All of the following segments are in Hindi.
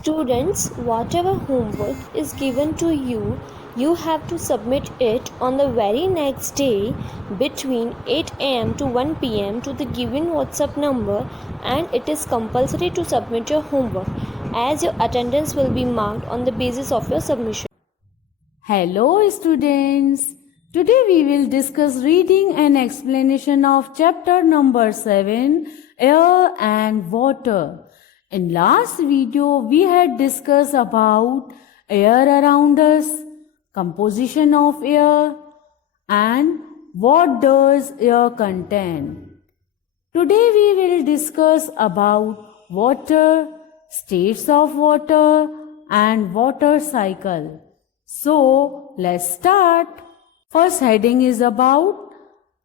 Students, whatever homework is given to you, you have to submit it on the very next day between 8 am to 1 pm to the given WhatsApp number, and it is compulsory to submit your homework as your attendance will be marked on the basis of your submission. Hello students. Today we will discuss reading and explanation of chapter number 7, Air and Water. In last video we had discussed about air around us, composition of air, and what does air contain. Today we will discuss about water, states of water, and water cycle. So let's start. First heading is about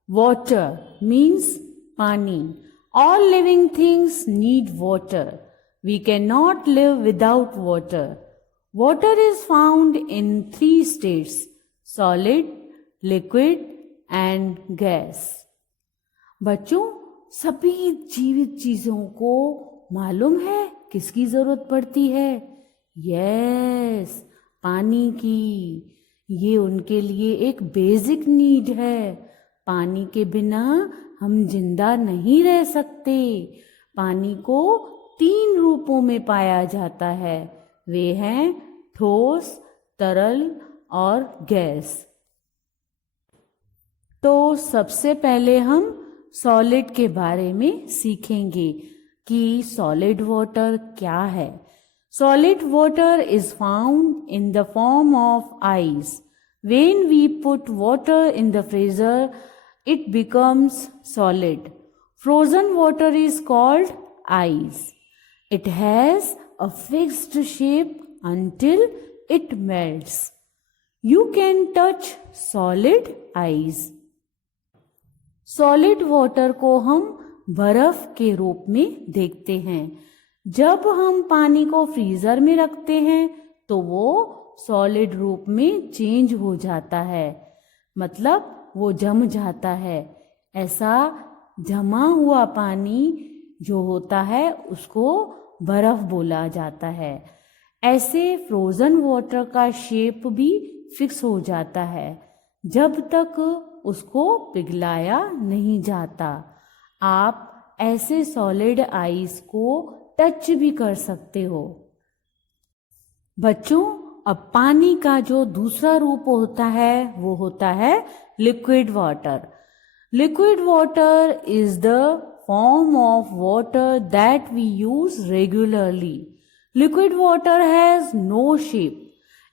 water, means pani. All living things need water. We cannot live without water. Water is found in 3 states: solid, liquid and gas. बच्चों, सभी जीवित चीजों को मालूम है किसकी जरूरत पड़ती है? यस, पानी की। ये उनके लिए एक बेसिक नीड है। पानी के बिना हम जिंदा नहीं रह सकते। पानी को 3 रूपों में पाया जाता है। वे हैं ठोस, तरल और गैस। तो सबसे पहले हम सॉलिड के बारे में सीखेंगे कि सॉलिड वाटर क्या है। Solid water is found in the form of ice. When we put water in the freezer, it becomes solid. Frozen water is called ice. It has a fixed shape until it melts. You can touch solid ice. Solid water को हम बर्फ के रूप में देखते हैं। जब हम पानी को फ्रीजर में रखते हैं तो वो सॉलिड रूप में चेंज हो जाता है, मतलब वो जम जाता है। ऐसा जमा हुआ पानी जो होता है उसको बर्फ बोला जाता है। ऐसे फ्रोजन वाटर का शेप भी फिक्स हो जाता है जब तक उसको पिघलाया नहीं जाता। आप ऐसे सॉलिड आइस को टच भी कर सकते हो। बच्चों, अब पानी का जो दूसरा रूप होता है वो होता है liquid water. Liquid water is the form of water that we use regularly. Liquid water has no shape.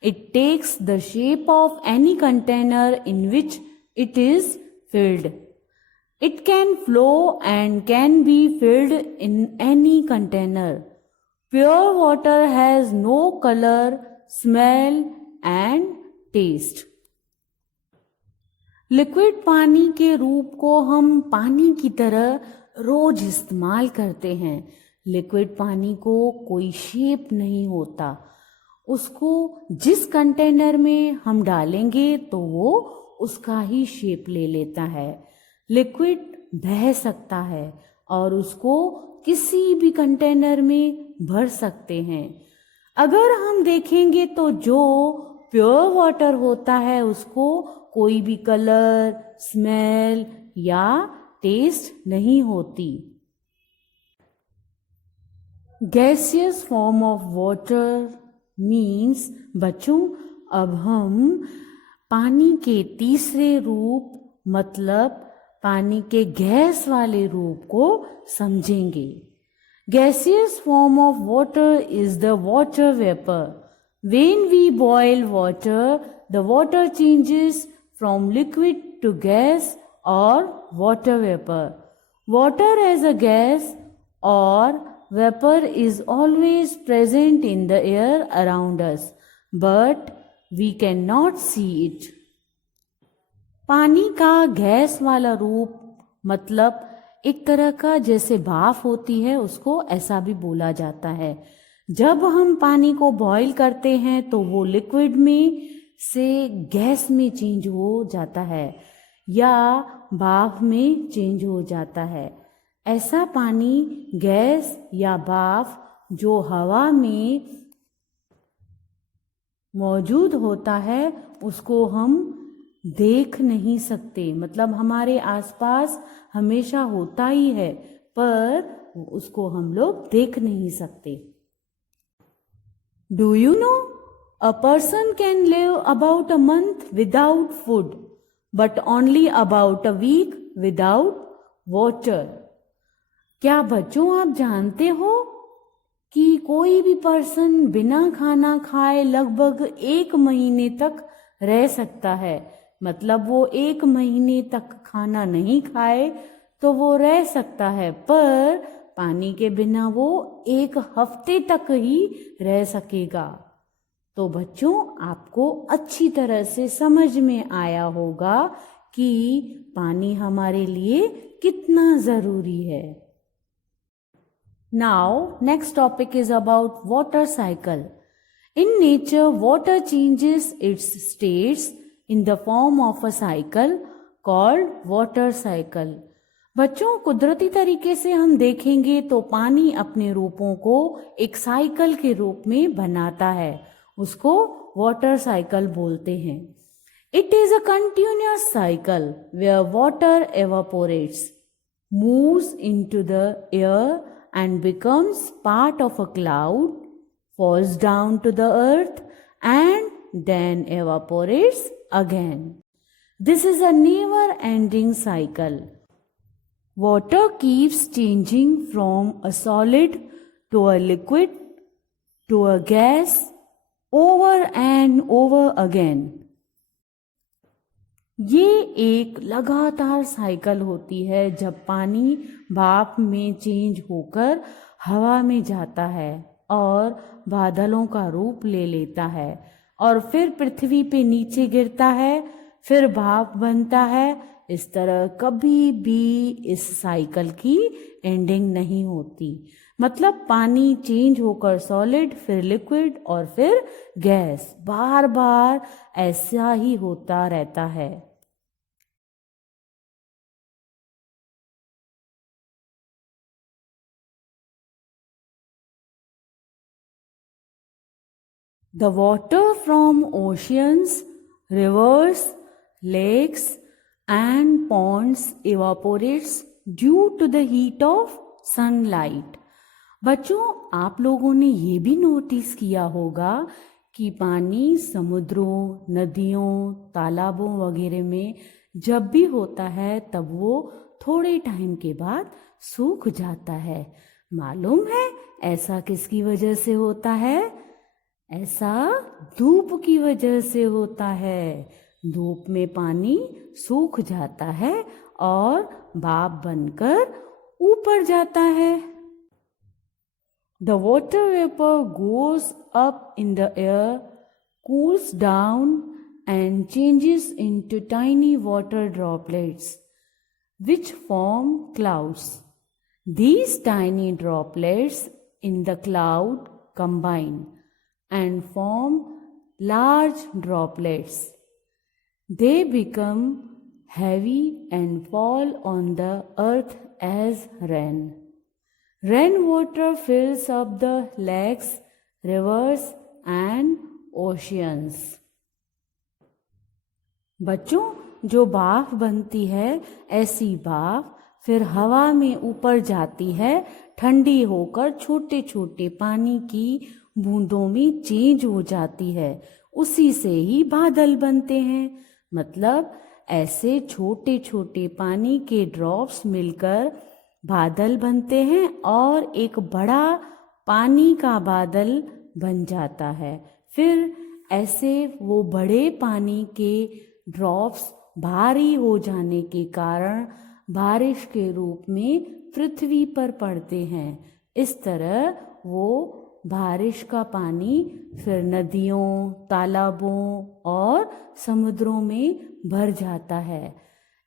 It takes the shape of any container in which it is filled. It can flow and can be filled in any container. Pure water has no color, smell and taste. Liquid पानी के रूप को हम पानी की तरह रोज इस्तेमाल करते हैं। लिक्विड पानी को कोई शेप नहीं होता। उसको जिस कंटेनर में हम डालेंगे तो वो उसका ही शेप ले लेता है। लिक्विड बह सकता है और उसको किसी भी कंटेनर में भर सकते हैं। अगर हम देखेंगे तो जो प्योर वाटर होता है उसको कोई भी कलर, स्मेल या टेस्ट नहीं होती। Gaseous form of water means, बच्चों, अब हम पानी के तीसरे रूप मतलब पानी के गैस वाले रूप को समझेंगे। Gaseous form of water is the water vapour. When we boil water, the water changes from liquid to gas और water vapour. Water as a gas और vapor is always present in the air around us, but we cannot see it. पानी का गैस वाला रूप मतलब एक तरह का जैसे भाप होती है उसको ऐसा भी बोला जाता है। जब हम पानी को बॉईल करते हैं तो वो लिक्विड में से गैस में चेंज हो जाता है या भाप में चेंज हो जाता है। ऐसा पानी गैस या भाप जो हवा में मौजूद होता है उसको हम देख नहीं सकते, मतलब हमारे आसपास हमेशा होता ही है पर उसको हम लोग देख नहीं सकते। Do you know a person can live about a month without food but only about a week without water. क्या बच्चों आप जानते हो कि कोई भी पर्सन बिना खाना खाए लगभग 1 महीने तक रह सकता है। मतलब वो 1 महीने तक खाना नहीं खाए तो वो रह सकता है, पर पानी के बिना वो 1 हफ्ते तक ही रह सकेगा। तो बच्चों आपको अच्छी तरह से समझ में आया होगा कि पानी हमारे लिए कितना जरूरी है। Now, next topic is about water cycle. In nature, water changes its states in the form of a cycle called water cycle. बच्चों कुदरती तरीके से हम देखेंगे तो पानी अपने रूपों को एक साइकिल के रूप में बनाता है, उसको वाटर साइकिल बोलते हैं। It is a continuous cycle where water evaporates, moves into the air and becomes part of a cloud, falls down to the earth and then evaporates again. This is a never-ending cycle. Water keeps changing from a solid to a liquid to a gas over and over again. ये एक लगातार साइकिल होती है जब पानी भाप में चेंज होकर हवा में जाता है और बादलों का रूप ले लेता है और फिर पृथ्वी पे नीचे गिरता है, फिर भाप बनता है। इस तरह कभी भी इस साइकिल की एंडिंग नहीं होती। मतलब पानी चेंज होकर सॉलिड, फिर लिक्विड और फिर गैस, बार बार ऐसा ही होता रहता है। The water from oceans, rivers, lakes and ponds evaporates due to the heat of sunlight. बच्चों आप लोगों ने ये भी नोटिस किया होगा कि पानी समुद्रों, नदियों, तालाबों वगैरह में जब भी होता है तब वो थोड़े टाइम के बाद सूख जाता है। मालूम है ऐसा किसकी वजह से होता है? ऐसा धूप की वजह से होता है। धूप में पानी सूख जाता है और भाप बनकर ऊपर जाता है। The water vapor goes up in the air, cools down and changes into tiny water droplets which form clouds. These tiny droplets in the cloud combine and form large droplets. They become heavy and fall on the earth as rain. Rainwater fills up the lakes, rivers and oceans. बच्चों जो भाप बनती है ऐसी भाप फिर हवा में ऊपर जाती है, ठंडी होकर छोटे छोटे पानी की बूंदों में चेंज हो जाती है। उसी से ही बादल बनते हैं। मतलब ऐसे छोटे छोटे पानी के ड्रॉप्स मिलकर बादल बनते हैं और एक बड़ा पानी का बादल बन जाता है। फिर ऐसे वो बड़े पानी के ड्रॉप्स भारी हो जाने के कारण बारिश के रूप में पृथ्वी पर पड़ते हैं। इस तरह वो बारिश का पानी फिर नदियों, तालाबों और समुद्रों में भर जाता है।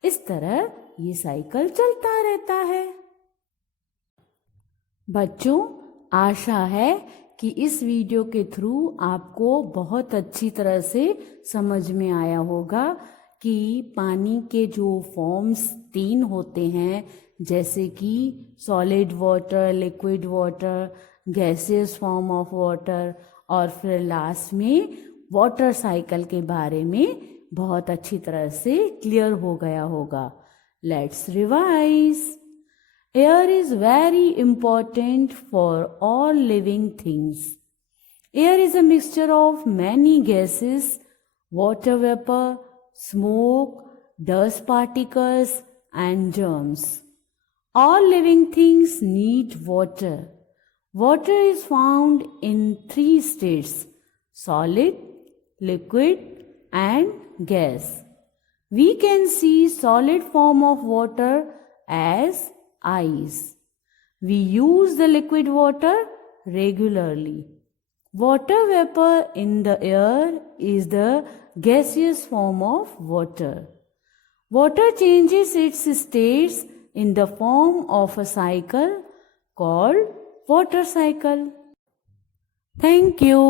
इस तरह ये साइकिल चलता रहता है। बच्चों आशा है कि इस वीडियो के थ्रू आपको बहुत अच्छी तरह से समझ में आया होगा कि पानी के जो फॉर्म्स 3 होते हैं, जैसे कि solid water, liquid water, gaseous form of water और फिर लास्ट में वाटर साइकिल के बारे में बहुत अच्छी तरह से क्लियर हो गया होगा. Let's revise. Air is very important for all living things. Air is a mixture of many gases, water vapor, smoke, dust particles, and germs. All living things need water. Water is found in 3 states: solid, liquid, and gas. We can see solid form of water as ice. We use the liquid water regularly. Water vapor in the air is the gaseous form of water. Water changes its states in the form of a cycle called water cycle. Thank you.